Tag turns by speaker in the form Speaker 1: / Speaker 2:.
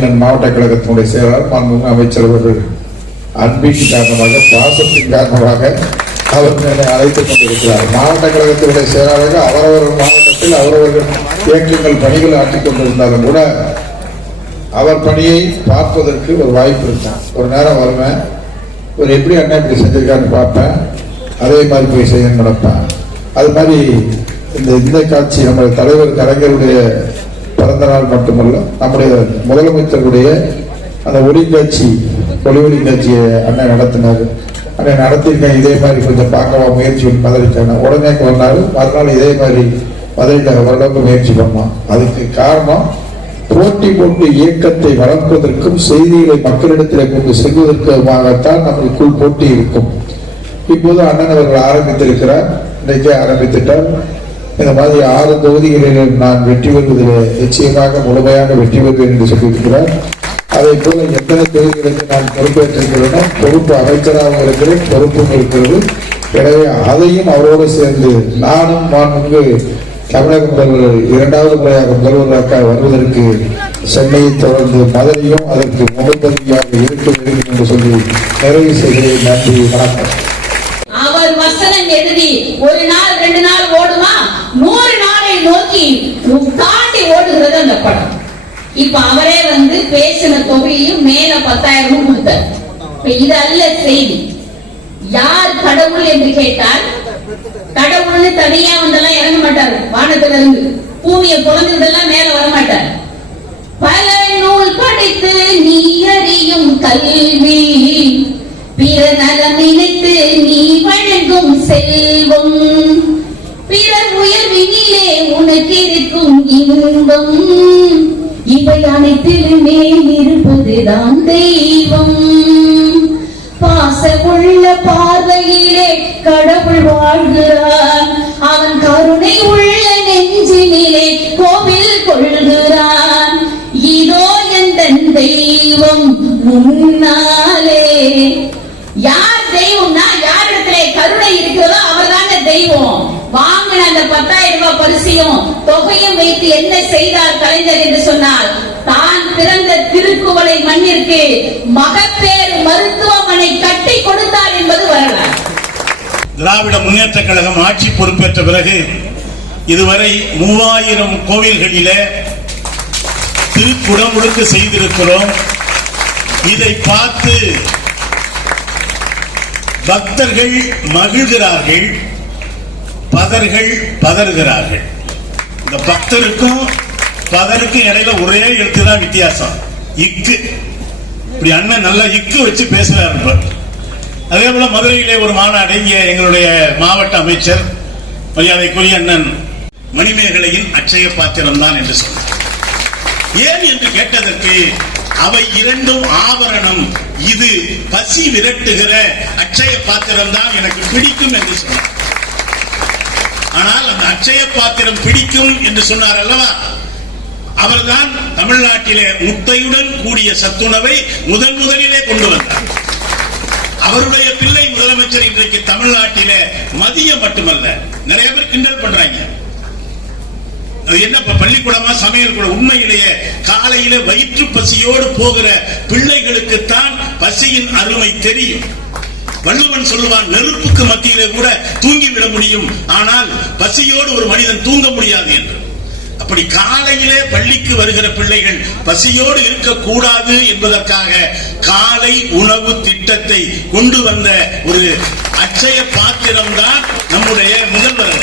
Speaker 1: மணிகண்டன் மாவட்ட கழகத்தினுடைய செயலாளர் மாண்புமிகு அமைச்சர் அவர்கள் அன்பின் காரணமாக பாசத்தின் காரணமாக அவர் என்னை அழைத்துக் கொண்டிருக்கிறார். மாவட்ட கழகத்தினுடைய செயலாளர்கள் அவரவர் மாவட்டத்தில் அவரவர்கள் இயக்கங்கள் பணிகள் ஆற்றிக் கொண்டிருந்தாலும் கூட அவர் பணியை பார்ப்பதற்கு ஒரு வாய்ப்பு இருக்கான் ஒரு நேரம் வருவேன் ஒரு எப்படி அண்ணன் இப்படி செஞ்சிருக்காருன்னு பார்ப்பேன். அதே மாதிரி போய் செய்ய நடப்பேன் அது மாதிரி இந்த இந்த காட்சி நம்முடைய தலைவர் கலைஞருடைய பிறந்த நாள் மட்டுமல்ல நம்முடைய முதலமைச்சருடைய அந்த ஒளிக்காட்சி ஒளி ஒளி காட்சியை அண்ணன் நடத்தினார். அண்ணன் நடத்திருக்கேன் இதே மாதிரி கொஞ்சம் பார்க்கவா முயற்சி பண்ணி பதவிட்டாங்க உடனே வந்தாரு மறுநாள் இதே மாதிரி பதவிக்காக ஓரளவுக்கு முயற்சி பண்ணோம் அதுக்கு காரணம் போட்டி போட்டு இயக்கத்தை வளர்ப்பதற்கும் செய்திகளை மக்களிடத்தில் கொண்டு செல்வதற்குமாகத்தான் நம்மளுக்குள் போட்டி இருக்கும். இப்போது அண்ணன் அவர்கள் ஆரம்பித்திருக்கிறார் இன்றைக்கே ஆரம்பித்துட்டார். இந்த மாதிரி ஆறு தொகுதிகளில் நான் வெற்றி பெறுவதில் நிச்சயமாக முழுமையாக வெற்றி பெறுவேன் என்று சொல்லியிருக்கிறார். அதே போல எத்தனை தொகுதிகளுக்கு நான் பொறுப்பேற்றிருக்கிறேனோ பொறுப்பு அமைச்சராக இருக்கிறேன் பொறுப்பும் இருக்கிறது. எனவே அதையும் அவரோடு சேர்ந்து நானும் நான் முன்பு தமிழக முதல்வர் இரண்டாவது முறையாக முதல்வராக வருவதற்கு சென்னையை தொடர்ந்து மதுரையும் அதற்கு முகப்பதியாக இருக்க வேண்டும் என்று சொல்லி நிறைவு செய்கிறேன். நன்றி வணக்கம்.
Speaker 2: அவர் வசனம் எழுதி ஒரு நாள் ரெண்டு நாள் நாளை நோக்கி தாண்டி ஓடுகிறது அந்த படம். இப்ப அவரே வந்து பேசின தொகையையும் மேல பத்தாயிரமும் கொடுத்தார். இப்ப இது அல்ல செய்தி. யார் கடவுள் என்று கேட்டால் கடவுள்னு தனியா வந்தெல்லாம் இறங்க மாட்டார். வானத்துல இருந்து பூமியை புலந்துட்டெல்லாம் மேல வர மாட்டார். பல நூல் படித்து நீ அறியும் கல்வி பிற நலம் நினைத்து நீ வழங்கும் செல்வி இன்பம். இவை அனைத்திலுமே இருப்பதுதான் தெய்வம். பாச உள்ள பார்வையிலே கடவுள் வாழ்கிறார். அவன் கருணை உள்ள நெஞ்சினிலே கோவில் கொள்கிறான் இதோ எந்த தெய்வம் முன்னாலே. யார் தெய்வம்னா யார் வாங்கின அந்த பத்தாயிரம் ரூபாய் பரிசையும் தொகையும் வைத்து என்ன செய்தார் கலைஞர் என்று சொன்னால் தான் பிறந்த திருக்குவளை மண்ணிற்கு மகப்பேறு மருத்துவமனை கட்டி கொடுத்தார் என்பது வரலாறு.
Speaker 3: திராவிட முன்னேற்ற கழகம் ஆட்சி பொறுப்பேற்ற பிறகு இதுவரை மூவாயிரம் கோவில்களில திருக்குடமுழுக்கு செய்திருக்கிறோம். இதை பார்த்து பக்தர்கள் மகிழ்கிறார்கள். பதர்கள் பதறுகிறார்கள். இந்த பக்தருக்கும் பதருக்கும் இடையில ஒரே எழுத்து தான் வித்தியாசம். இக்கு இப்படி அண்ணன் நல்லா இக்கு வச்சு பேசுறாரு அதே போல மதுரையிலே ஒரு மாநாடு இங்கே எங்களுடைய மாவட்ட அமைச்சர் மரியாதைக்குரிய அண்ணன் மணிமேகலையின் அச்சய பாத்திரம் தான் என்று சொன்னார். ஏன் என்று கேட்டதற்கு அவை இரண்டும் ஆபரணம். இது பசி விரட்டுகிற அட்சய பாத்திரம் தான் எனக்கு பிடிக்கும் என்று சொன்னார். ஆனால் அந்த அட்சய பாத்திரம் பிடிக்கும் என்று சொன்னார் அல்லவா? அவர்தான் தமிழ்நாட்டிலே முட்டையுடன் கூடிய சத்துணவை முதன் முதலிலே கொண்டு வந்தார். அவருடைய பிள்ளை முதலமைச்சர் இன்றைக்கு தமிழ்நாட்டிலே மதியம் மட்டுமல்ல. நிறைய பேர் கிண்டல் பண்றாங்க. அது என்ன பள்ளிக்கூடமா சமையல் கூட? உண்மையிலேயே காலையில வயிற்று பசியோடு போகிற பிள்ளைகளுக்குத்தான் பசியின் அருமை தெரியும். வள்ளுவன் சொல்லுவான் நெருப்புக்கு மத்தியிலே கூட தூங்கிவிட முடியும். ஆனால் பசியோடு ஒரு மனிதன் தூங்க முடியாது என்று. அப்படி காலையிலே பள்ளிக்கு வருகிற பிள்ளைகள் பசியோடு இருக்கக்கூடாது என்பதற்காக காலை உணவு திட்டத்தை கொண்டு வந்த ஒரு அச்சய பாத்திரம்தான் நம்முடைய முதல்வர்.